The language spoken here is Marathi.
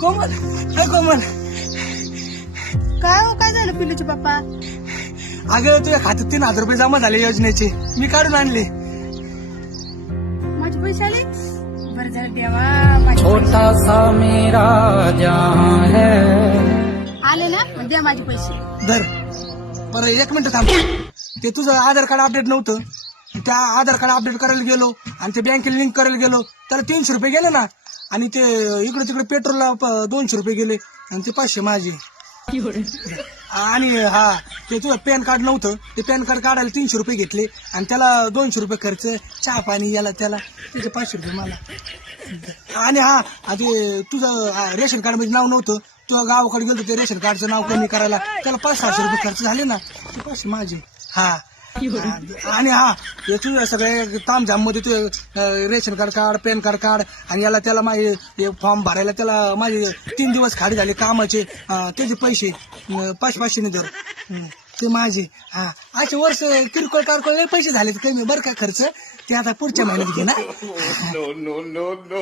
कोमल, हे कोमल, काय हो, काय झालं पिलूचे पप्पा? अगं तुझ्या खात्यात 3,000 रुपये जमा झाले योजनेचे, मी काढून आणले. माझे पैसे आले? बरं झालं देवा, माझे छोटा सा मेरा जहां है. आले ना, मग द्या माझे पैसे. धर. बरं 1 मिनिट थांब. ते तुझं आधार कार्ड अपडेट नव्हतं, त्या आधार कार्ड अपडेट करायला गेलो आणि ते बँकेला लिंक करायला गेलो, त्याला 300 रुपये गेले ना. आणि ते इकडे तिकडे पेट्रोलला 200 रुपये गेले आणि ते 500 माझे. आणि हा ते तुझं पॅन कार्ड नव्हतं, ते पॅन कार्ड काढायला 300 रुपये घेतले आणि त्याला 200 रुपये खर्च, चहा पाणी याला त्याला, त्याचे 500 रुपये मला. आणि हा ते तुझं रेशन कार्ड मध्ये नाव नव्हतं, तुझं गावाकडे गेलो ते रेशन कार्डचं नाव कमी करायला, त्याला 500-600 रुपये खर्च झाले ना, ते 500 माझे. हा आणि हा हे तुझं सगळे तामझाम मध्ये तू रेशन कार्ड काढ, पॅन कार्ड काढ आणि याला त्याला माझे फॉर्म भरायला त्याला माझे 3 दिवस खाली झाले कामाचे, त्याचे पैसे 500-500 ने धर, ते माझे. हा असे वर्ष किरकोळ कारकोळ लय पैसे झाले कमी बरं का खर्च, ते आता पुढच्या महिन्यात घे ना. no, no, no, no.